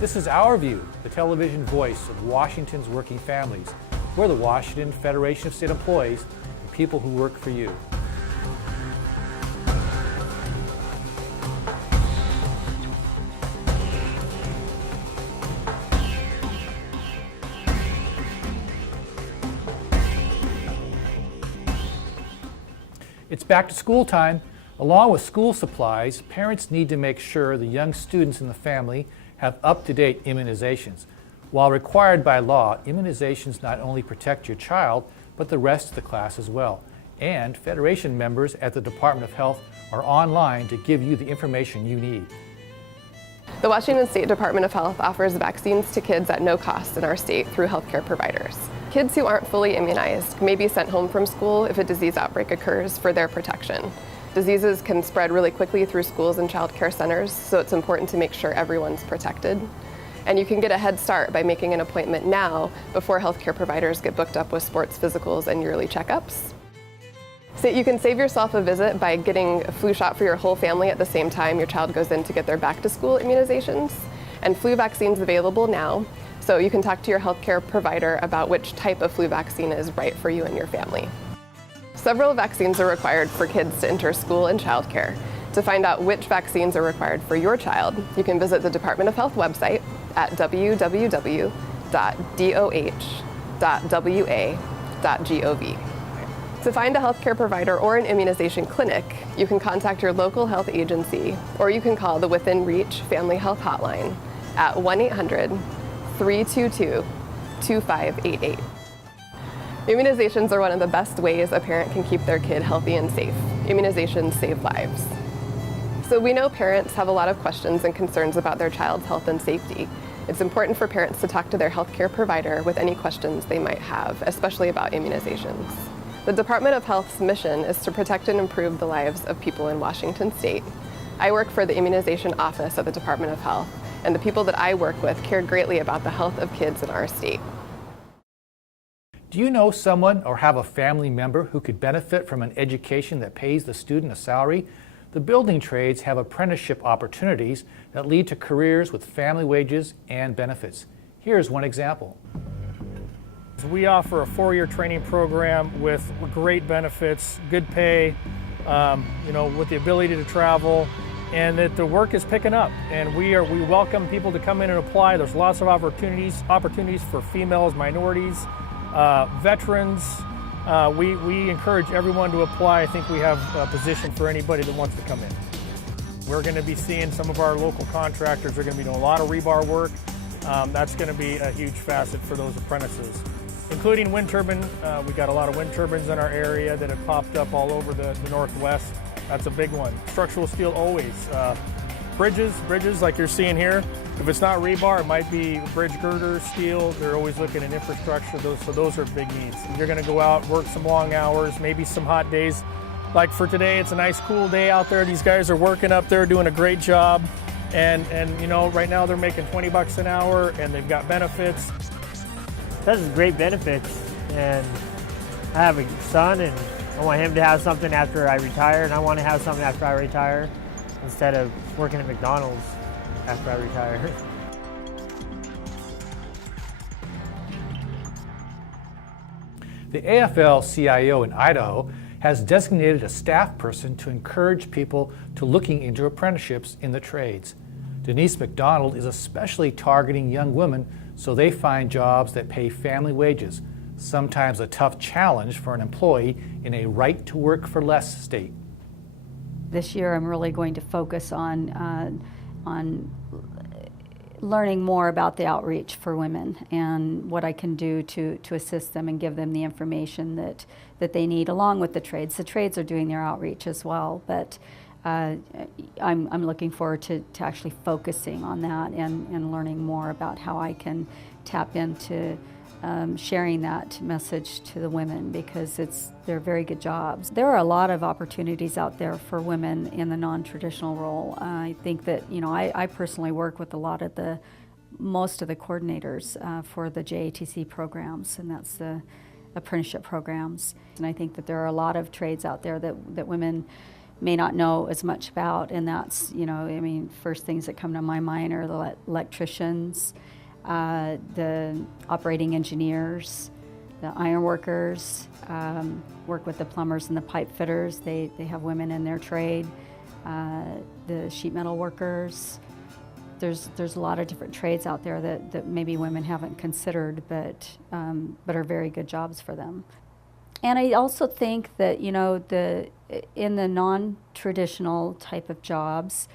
This is Our View, the television voice of Washington's working families. We're the Washington Federation of State Employees, the people who work for you. It's back to school time. Along with school supplies, parents need to make sure the young students in the family have up-to-date immunizations. While required by law, immunizations not only protect your child, but the rest of the class as well. And Federation members at the Department of Health are online to give you the information you need. The Washington State Department of Health offers vaccines to kids at no cost in our state through healthcare providers. Kids who aren't fully immunized may be sent home from school if a disease outbreak occurs for their protection. Diseases can spread really quickly through schools and child care centers, so it's important to make sure everyone's protected. And you can get a head start by making an appointment now before healthcare providers get booked up with sports physicals and yearly checkups. So you can save yourself a visit by getting a flu shot for your whole family at the same time your child goes in to get their back-to-school immunizations. And flu vaccine's available now, so you can talk to your healthcare provider about which type of flu vaccine is right for you and your family. Several vaccines are required for kids to enter school and childcare. To find out which vaccines are required for your child, you can visit the Department of Health website at www.doh.wa.gov. To find a healthcare provider or an immunization clinic, you can contact your local health agency, or you can call the Within Reach Family Health Hotline at 1-800-322-2588. Immunizations are one of the best ways a parent can keep their kid healthy and safe. Immunizations save lives. So we know parents have a lot of questions and concerns about their child's health and safety. It's important for parents to talk to their healthcare provider with any questions they might have, especially about immunizations. The Department of Health's mission is to protect and improve the lives of people in Washington State. I work for the Immunization Office at the Department of Health, and the people that I work with care greatly about the health of kids in our state. Do you know someone or have a family member who could benefit from an education that pays the student a salary? The building trades have apprenticeship opportunities that lead to careers with family wages and benefits. Here's one example. We offer a 4-year training program with great benefits, good pay, with the ability to travel, and that the work is picking up. And we welcome people to come in and apply. There's lots of opportunities for females, minorities, veterans. We encourage everyone to apply. I think we have a position for anybody that wants to come in. We're going to be seeing some of our local contractors are going to be doing a lot of rebar work. That's going to be a huge facet for those apprentices, including wind turbine. We got a lot of wind turbines in our area that have popped up all over the Northwest. That's a big one. Structural steel always. Bridges like you're seeing here. If it's not rebar, it might be bridge girder steel. They're always looking at infrastructure. Those are big needs. You're going to go out, work some long hours, maybe some hot days. Like for today, it's a nice cool day out there. These guys are working up there, doing a great job. And right now they're making $20 an hour, and they've got benefits. This is great benefits, and I have a son, and I want him to have something after I retire, and I want to have something after I retire instead of working at McDonald's after I retire. The AFL-CIO in Idaho has designated a staff person to encourage people to looking into apprenticeships in the trades. Denise McDonald is especially targeting young women so they find jobs that pay family wages, sometimes a tough challenge for an employee in a right-to-work-for-less state. This year I'm really going to focus on learning more about the outreach for women and what I can do to assist them and give them the information that they need, along with the trades. The trades are doing their outreach as well, but I'm looking forward to actually focusing on that and learning more about how I can tap into sharing that message to the women, because they're very good jobs. There are a lot of opportunities out there for women in the non-traditional role. I think that, I personally work with most of the coordinators for the JATC programs, and that's the apprenticeship programs. And I think that there are a lot of trades out there that women may not know as much about, and that's, you know, I mean, first things that come to my mind are the electricians, the operating engineers, the iron workers, work with the plumbers and the pipe fitters. They have women in their trade, the sheet metal workers. There's a lot of different trades out there that maybe women haven't considered, but are very good jobs for them. And I also think that, you know, in the non-traditional type of jobs,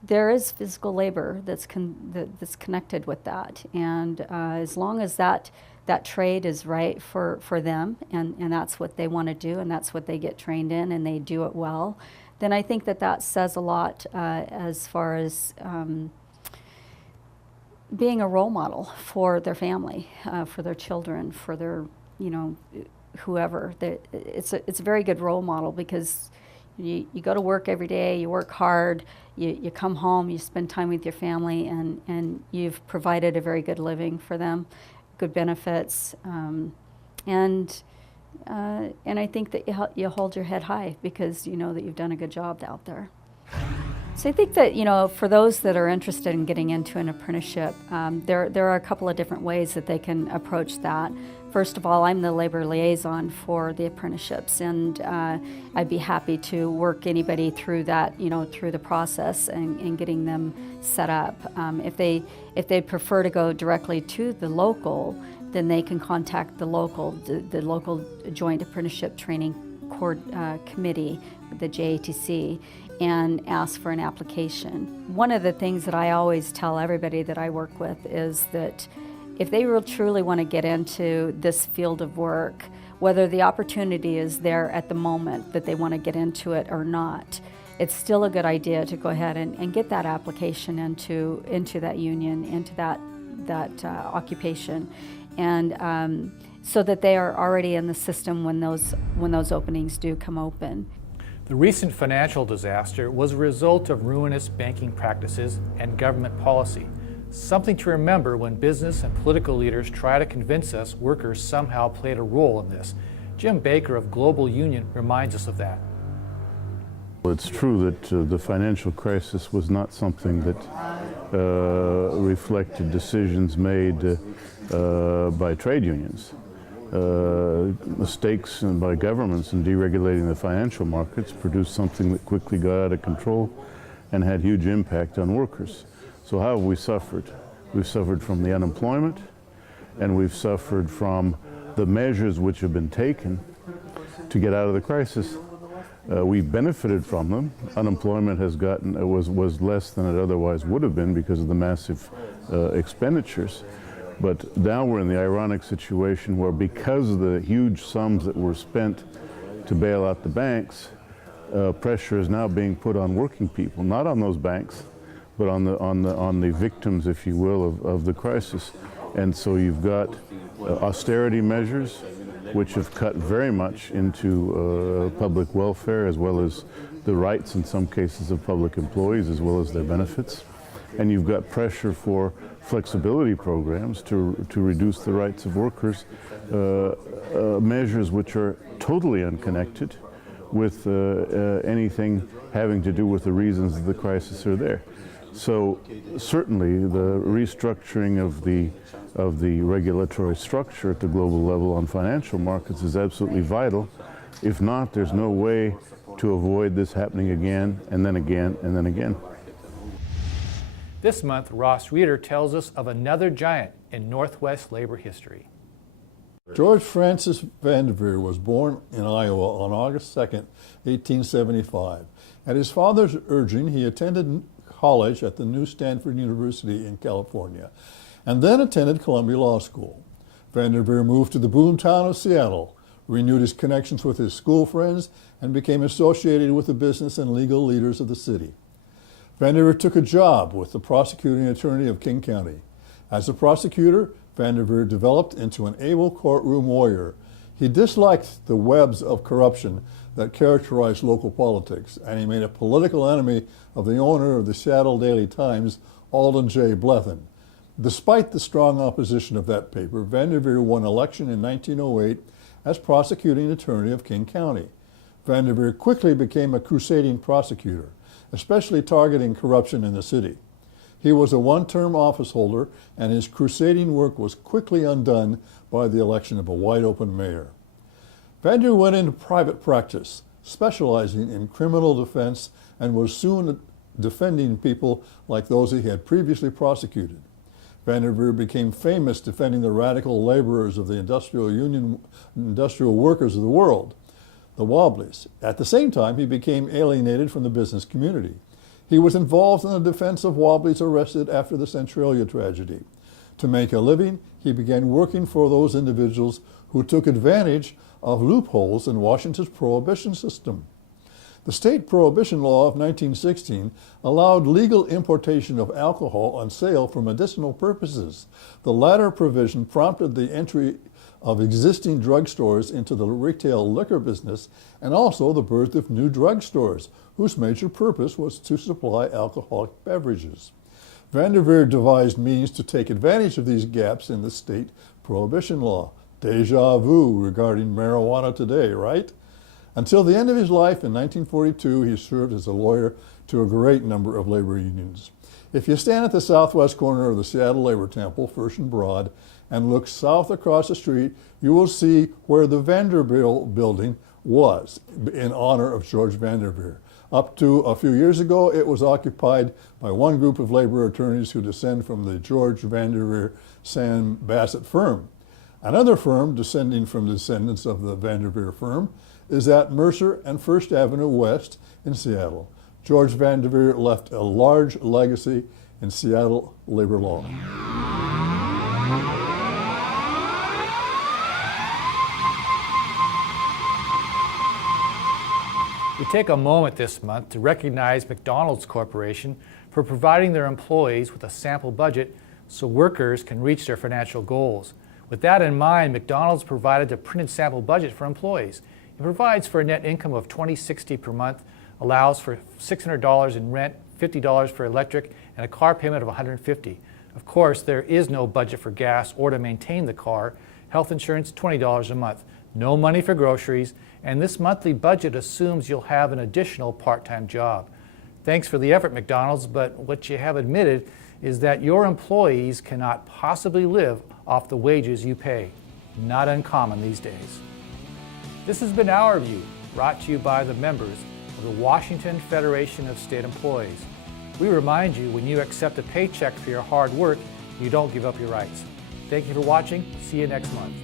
there is physical labor that's connected with that. And as long as that trade is right for them, and that's what they want to do, and that's what they get trained in, and they do it well, then I think that says a lot as far as being a role model for their family, for their children, for their, you know, whoever. It's a very good role model, because you go to work every day, you work hard, you come home, you spend time with your family, and you've provided a very good living for them, good benefits, and I think that you hold your head high because you know that you've done a good job out there. So I think that, you know, for those that are interested in getting into an apprenticeship, there are a couple of different ways that they can approach that. First of all, I'm the labor liaison for the apprenticeships, and I'd be happy to work anybody through that, you know, through the process and getting them set up. If they prefer to go directly to the local, then they can contact the local Joint Apprenticeship Training Committee, the JATC, and ask for an application. One of the things that I always tell everybody that I work with is that if they truly want to get into this field of work, whether the opportunity is there at the moment that they want to get into it or not, it's still a good idea to go ahead and get that application into that union, into that occupation, and so that they are already in the system when those openings do come open. The recent financial disaster was a result of ruinous banking practices and government policy. Something to remember when business and political leaders try to convince us workers somehow played a role in this. Jim Baker of Global Union reminds us of that. It's true that the financial crisis was not something that reflected decisions made by trade unions. Mistakes by governments in deregulating the financial markets produced something that quickly got out of control and had huge impact on workers. So how have we suffered? We've suffered from the unemployment, and we've suffered from the measures which have been taken to get out of the crisis. We've benefited from them. Unemployment was less than it otherwise would have been because of the massive expenditures. But now we're in the ironic situation where, because of the huge sums that were spent to bail out the banks, pressure is now being put on working people, not on those banks, but on the victims, if you will, of the crisis. And so you've got austerity measures, which have cut very much into public welfare, as well as the rights, in some cases, of public employees, as well as their benefits. And you've got pressure for flexibility programs to reduce the rights of workers, measures which are totally unconnected with anything having to do with the reasons of the crisis are there. So certainly the restructuring of the regulatory structure at the global level on financial markets is absolutely vital. If not, there's no way to avoid this happening again, and then again, and then again. This month, Ross Reeder tells us of another giant in Northwest labor history. George Francis VanDerveer was born in Iowa on August 2nd, 1875. At his father's urging, he attended college at the New Stanford University in California, and then attended Columbia Law School. VanDerveer moved to the boomtown of Seattle, renewed his connections with his school friends, and became associated with the business and legal leaders of the city. VanDerveer took a job with the prosecuting attorney of King County. As a prosecutor, VanDerveer developed into an able courtroom warrior. He disliked the webs of corruption that characterized local politics, and he made a political enemy of the owner of the Seattle Daily Times, Alden J. Blethen. Despite the strong opposition of that paper, VanDerveer won election in 1908 as prosecuting attorney of King County. VanDerveer quickly became a crusading prosecutor, especially targeting corruption in the city. He was a one-term office holder, and his crusading work was quickly undone by the election of a wide-open mayor. VanDerveer went into private practice, specializing in criminal defense, and was soon defending people like those he had previously prosecuted. VanDerveer became famous defending the radical laborers of the industrial workers of the world, the Wobblies. At the same time, he became alienated from the business community. He was involved in the defense of Wobblies arrested after the Centralia tragedy. To make a living, he began working for those individuals who took advantage of loopholes in Washington's prohibition system. The state prohibition law of 1916 allowed legal importation of alcohol on sale for medicinal purposes. The latter provision prompted the entry of existing drugstores into the retail liquor business and also the birth of new drugstores, whose major purpose was to supply alcoholic beverages. VanDerveer devised means to take advantage of these gaps in the state prohibition law. Deja vu regarding marijuana today, right? Until the end of his life in 1942, he served as a lawyer to a great number of labor unions. If you stand at the southwest corner of the Seattle Labor Temple, First and Broad, and look south across the street, you will see where the VanDerveer building was in honor of George VanDerveer. Up to a few years ago, it was occupied by one group of labor attorneys who descend from the George VanDerveer Sam Bassett firm. Another firm descending from descendants of the VanDerveer firm is at Mercer and First Avenue West in Seattle. George VanDerveer left a large legacy in Seattle labor law. We take a moment this month to recognize McDonald's Corporation for providing their employees with a sample budget so workers can reach their financial goals. With that in mind, McDonald's provided a printed sample budget for employees. It provides for a net income of $20.60 per month, allows for $600 in rent, $50 for electric, and a car payment of $150. Of course, there is no budget for gas or to maintain the car. Health insurance, $20 a month. No money for groceries, and this monthly budget assumes you'll have an additional part-time job. Thanks for the effort, McDonald's, but what you have admitted is that your employees cannot possibly live off the wages you pay. Not uncommon these days. This has been Our View, brought to you by the members of the Washington Federation of State Employees. We remind you, when you accept a paycheck for your hard work, you don't give up your rights. Thank you for watching. See you next month.